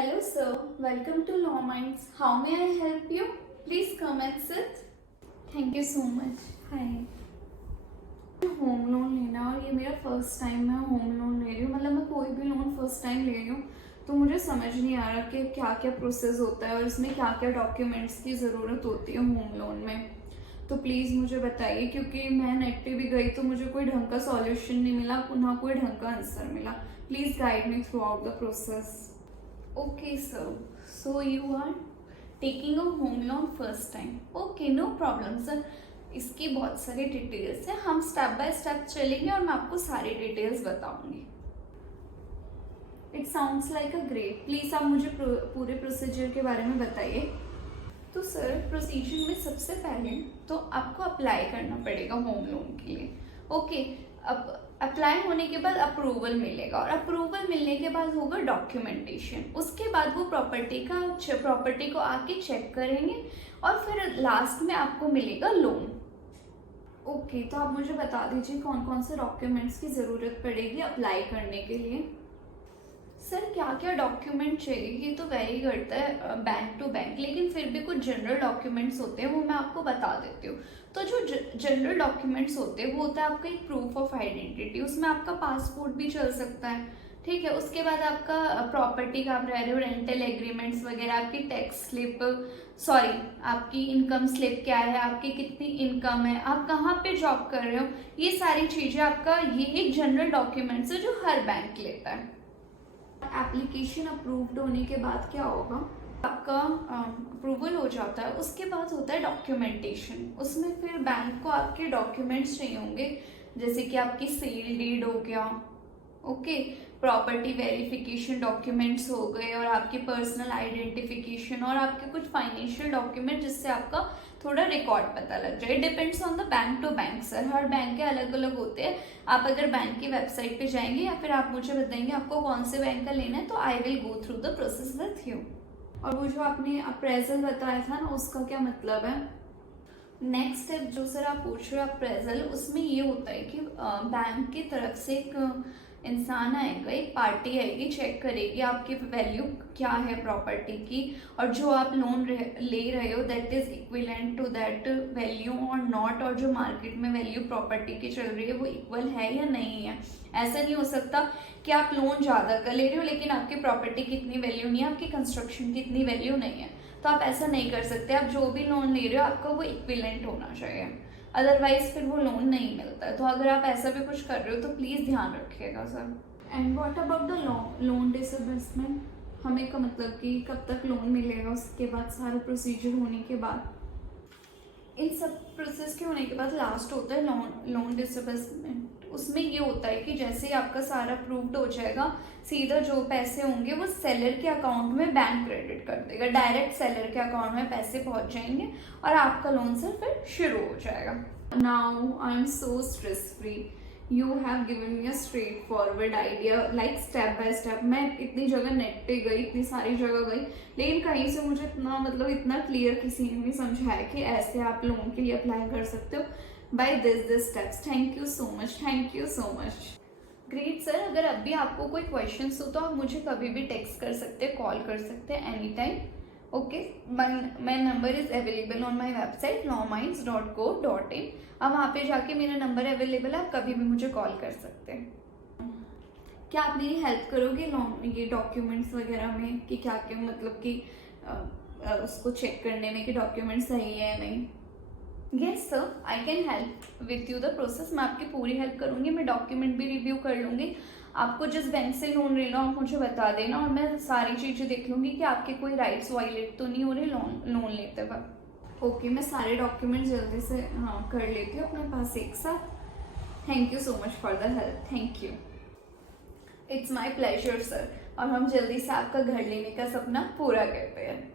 Hello, sir. Welcome to Law Minds. How may I help you? Please come and sit. Thank you so much. Hi. Home loan लेना और ये मेरा first time मैं home loan ले रही हूँ, मतलब मैं कोई भी लोन फर्स्ट टाइम ले रही हूँ, तो मुझे समझ नहीं आ रहा कि क्या क्या प्रोसेस होता है और इसमें क्या क्या डॉक्यूमेंट्स की ज़रूरत होती है होम लोन में। तो प्लीज़ मुझे बताइए, क्योंकि मैं नेट पे भी गई तो मुझे कोई ढंग का सॉल्यूशन नहीं मिला, ना कोई ढंग का आंसर मिला। Please guide me through out the process. Okay, sir. So you are taking a home loan first time. Okay, no problem, sir. इसकी बहुत सारी डिटेल्स हैं, हम स्टेप बाय स्टेप चलेंगे और मैं आपको सारी डिटेल्स बताऊंगी। It sounds like a great. Please आप मुझे पूरे प्रोसीजर के बारे में बताइए। तो सर, प्रोसीजर में सबसे पहले तो आपको अप्लाई करना पड़ेगा होम लोन के लिए। ओके, अब अप्लाई होने के बाद अप्रूवल मिलेगा और अप्रूवल मिलने के बाद होगा डॉक्यूमेंटेशन। उसके बाद वो प्रॉपर्टी को आके चेक करेंगे और फिर लास्ट में आपको मिलेगा लोन। ओके, तो आप मुझे बता दीजिए कौन कौन से डॉक्यूमेंट्स की ज़रूरत पड़ेगी अप्लाई करने के लिए। सर, क्या क्या डॉक्यूमेंट चाहिए ये तो वेरी करता है बैंक टू बैंक, लेकिन फिर भी कुछ जनरल डॉक्यूमेंट्स होते हैं वो मैं आपको बता देती हूँ। तो जो जनरल डॉक्यूमेंट्स होते हैं वो होता है आपका एक प्रूफ ऑफ आइडेंटिटी, उसमें आपका पासपोर्ट भी चल सकता है, ठीक है। उसके बाद आपका प्रॉपर्टी का आप रह रहे हो, रेंटल एग्रीमेंट्स वगैरह, आपकी टैक्स स्लिप, आपकी इनकम स्लिप क्या है, आपकी कितनी इनकम है, आप कहाँ पे जॉब कर रहे हो, ये सारी चीज़ें आपका, ये एक जनरल डॉक्यूमेंट्स है जो हर बैंक लेता है। एप्लीकेशन अप्रूव्ड होने के बाद क्या होगा, आपका अप्रूवल हो जाता है, उसके बाद होता है डॉक्यूमेंटेशन। उसमें फिर बैंक को आपके डॉक्यूमेंट्स चाहिए होंगे, जैसे कि आपकी सेल डीड हो गया, ओके, प्रॉपर्टी वेरिफिकेशन डॉक्यूमेंट्स हो गए, और आपकी पर्सनल आइडेंटिफिकेशन और आपके कुछ फाइनेंशियल डॉक्यूमेंट, जिससे आपका थोड़ा रिकॉर्ड पता लग जाए। Depends on the bank to bank sir, हर बैंक के अलग अलग होते हैं। आप अगर बैंक की वेबसाइट पे जाएंगे या फिर आप मुझे बताएंगे आपको कौन से बैंक का लेना है, तो I will go through the process with you. और वो जो आपने अप्रेजल बताया था ना, उसका क्या मतलब है? नेक्स्ट स्टेप जो सर आप पूछ रहे हो अप्रेजल, उसमें ये होता है कि बैंक की तरफ से एक इंसान आएगा, एक पार्टी आएगी, चेक करेगी आपकी वैल्यू क्या है प्रॉपर्टी की, और जो आप लोन ले रहे हो that is equivalent to that value और नॉट, और जो मार्केट में वैल्यू प्रॉपर्टी की चल रही है वो इक्वल है या नहीं है। ऐसा नहीं हो सकता कि आप लोन ज़्यादा का ले रहे हो लेकिन आपकी प्रॉपर्टी की इतनी वैल्यू नहीं है, आपकी कंस्ट्रक्शन की इतनी वैल्यू नहीं है, तो आप ऐसा नहीं कर सकते। आप जो भी लोन ले रहे हो आपका वो इक्विवेलेंट होना चाहिए, अदरवाइज फिर वो लोन नहीं मिलता है। तो अगर आप ऐसा भी कुछ कर रहे हो तो प्लीज़ ध्यान रखिएगा sir. And what about the loan disbursement, हमें का मतलब कि कब तक लोन मिलेगा, उसके बाद सारा प्रोसीजर होने के बाद, इन सब प्रोसेस के होने के बाद लास्ट होता है लोन डिसबर्समेंट। उसमें ये होता है कि जैसे ही आपका सारा अप्रूव्ड हो जाएगा, सीधा जो पैसे होंगे वो सेलर के अकाउंट में बैंक क्रेडिट कर देगा, डायरेक्ट सेलर के अकाउंट में पैसे पहुंच जाएंगे और आपका लोन सर फिर शुरू हो जाएगा। Now I am so stress free, you have given me a straight forward idea, like step by step. मैं इतनी जगह नेट पे गई, इतनी सारी जगह गई, लेकिन कहीं से मुझे इतना क्लियर किसी ने नहीं समझाया कि ऐसे आप लोन के लिए अप्लाई कर सकते हो by this steps. Thank you so much, thank you so much. Great sir, अगर अब भी आपको कोई क्वेश्चंस हो तो आप मुझे कभी भी टेक्स्ट कर सकते हैं, कॉल कर सकते हैं any time. Okay, my number is available on my website lawminds.co.in। अब वहाँ पे जाके मेरा नंबर अवेलेबल है, आप कभी भी मुझे कॉल कर सकते हैं। क्या आप मेरी हेल्प करोगे ये डॉक्यूमेंट्स वगैरह में, कि क्या क्या मतलब कि उसको चेक करने में कि डॉक्यूमेंट सही है या नहीं? Yes sir, I can help with you the process. मैं आपकी पूरी हेल्प करूँगी, मैं डॉक्यूमेंट भी रिव्यू कर लूँगी। आपको जिस बैंक से लोन लेना हो आप मुझे बता देना और मैं सारी चीज़ें देख लूँगी कि आपके कोई राइट्स वायलेट तो नहीं हो रहे लोन लेते वक्त। ओके, मैं सारे डॉक्यूमेंट जल्दी से कर लेती हूँ अपने पास एक साथ। Thank you so much for the help, thank you. It's my pleasure sir, और हम जल्दी से आपका घर लेने का सपना पूरा करते हैं।